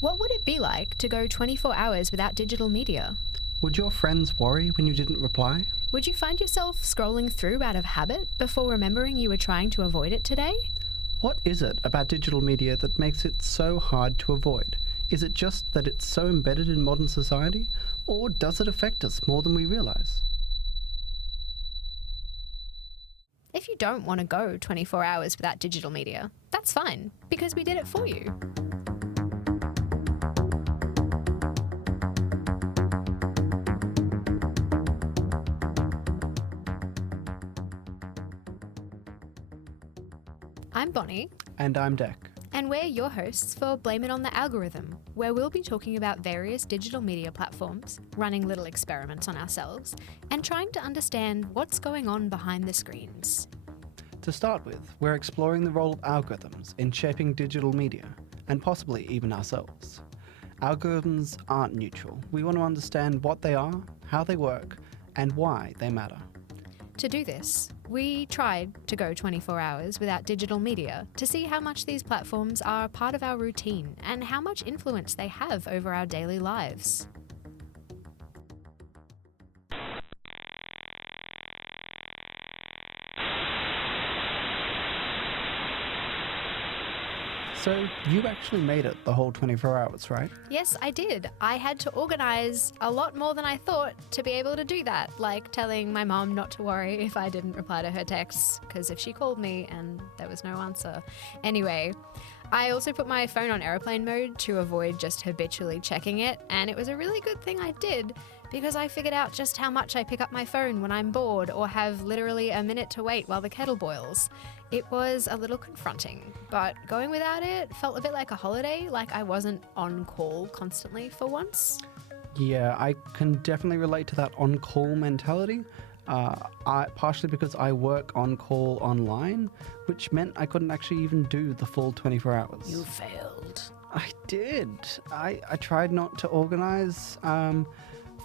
What would it be like to go 24 hours without digital media? Would your friends worry when you didn't reply? Would you find yourself scrolling through out of habit before remembering you were trying to avoid it today? What is it about digital media that makes it so hard to avoid? Is it just that it's so embedded in modern society, or does it affect us more than we realise? If you don't want to go 24 hours without digital media, that's fine, because we did it for you. I'm Bonnie. And I'm Dec. And we're your hosts for Blame It on the Algorithm, where we'll be talking about various digital media platforms, running little experiments on ourselves, and trying to understand what's going on behind the screens. To start with, we're exploring the role of algorithms in shaping digital media, and possibly even ourselves. Algorithms aren't neutral. We want to understand what they are, how they work, and why they matter. To do this, we tried to go 24 hours without digital media to see how much these platforms are part of our routine and how much influence they have over our daily lives. So, you actually made it the whole 24 hours, right? Yes, I did. I had to organise a lot more than I thought to be able to do that, like telling my mum not to worry if I didn't reply to her texts, because if she called me and there was no answer. Anyway, I also put my phone on airplane mode to avoid just habitually checking it, and it was a really good thing I did, because I figured out just how much I pick up my phone when I'm bored or have literally a minute to wait while the kettle boils. It was a little confronting, but going without it felt a bit like a holiday, like I wasn't on call constantly for once. Yeah, I can definitely relate to that on-call mentality. Partially because I work on call online, which meant I couldn't actually even do the full 24 hours. You failed. I did. I tried not to organise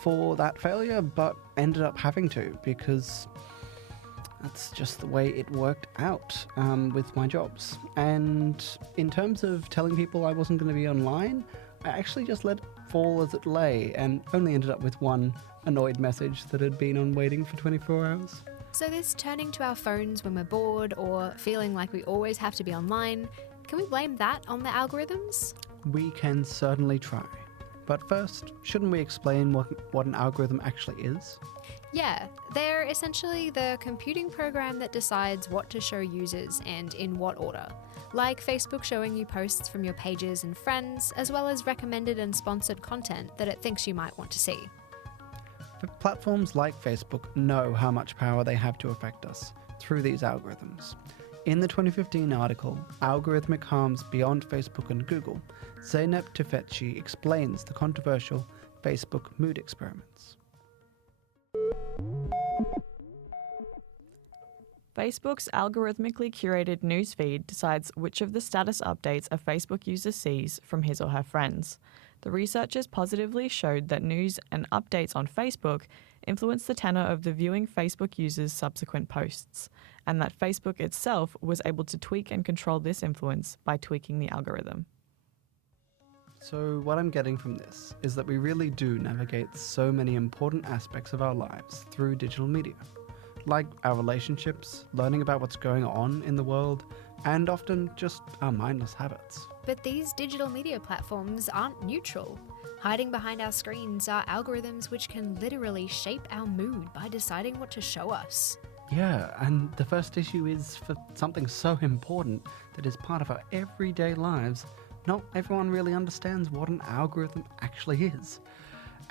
for that failure, but ended up having to because that's just the way it worked out with my jobs. And in terms of telling people I wasn't going to be online, I actually just let it fall as it lay and only ended up with one annoyed message that had been on waiting for 24 hours. So this turning to our phones when we're bored or feeling like we always have to be online, can we blame that on the algorithms? We can certainly try. But first, shouldn't we explain what an algorithm actually is? Yeah, they're essentially the computing program that decides what to show users and in what order. Like Facebook showing you posts from your pages and friends, as well as recommended and sponsored content that it thinks you might want to see. Platforms like Facebook know how much power they have to affect us through these algorithms. In the 2015 article, Algorithmic Harms Beyond Facebook and Google, Zeynep Tufekci explains the controversial Facebook mood experiments. Facebook's algorithmically curated newsfeed decides which of the status updates a Facebook user sees from his or her friends. The researchers positively showed that news and updates on Facebook influence the tenor of the viewing Facebook users' subsequent posts, and that Facebook itself was able to tweak and control this influence by tweaking the algorithm. So what I'm getting from this is that we really do navigate so many important aspects of our lives through digital media, like our relationships, learning about what's going on in the world, and often just our mindless habits. But these digital media platforms aren't neutral. Hiding behind our screens are algorithms which can literally shape our mood by deciding what to show us. Yeah, and the first issue is for something so important that is part of our everyday lives. Not everyone really understands what an algorithm actually is,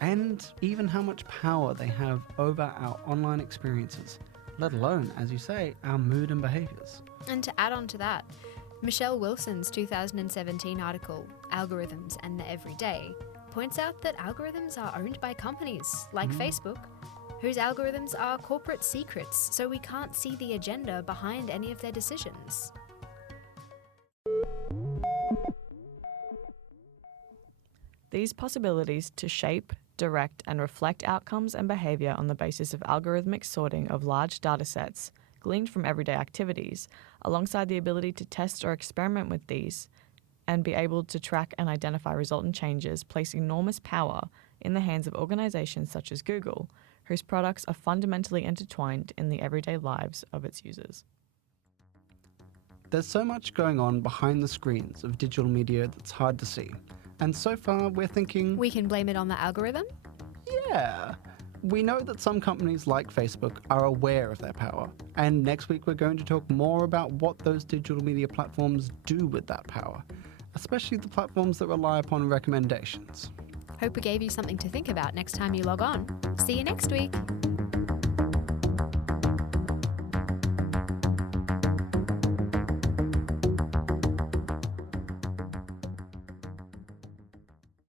and even how much power they have over our online experiences, let alone, as you say, our mood and behaviours. And to add on to that, Michelle Wilson's 2017 article, Algorithms and the Everyday, points out that algorithms are owned by companies like Facebook, whose algorithms are corporate secrets, so we can't see the agenda behind any of their decisions. These possibilities to shape, direct, and reflect outcomes and behaviour on the basis of algorithmic sorting of large datasets gleaned from everyday activities, alongside the ability to test or experiment with these, and be able to track and identify resultant changes place enormous power in the hands of organisations such as Google, whose products are fundamentally intertwined in the everyday lives of its users. There's so much going on behind the screens of digital media that's hard to see. And so far, we're thinking, We can blame it on the algorithm? yeah. We know that some companies like Facebook are aware of their power. And next week, we're going to talk more about what those digital media platforms do with that power, especially the platforms that rely upon recommendations. Hope we gave you something to think about next time you log on. See you next week.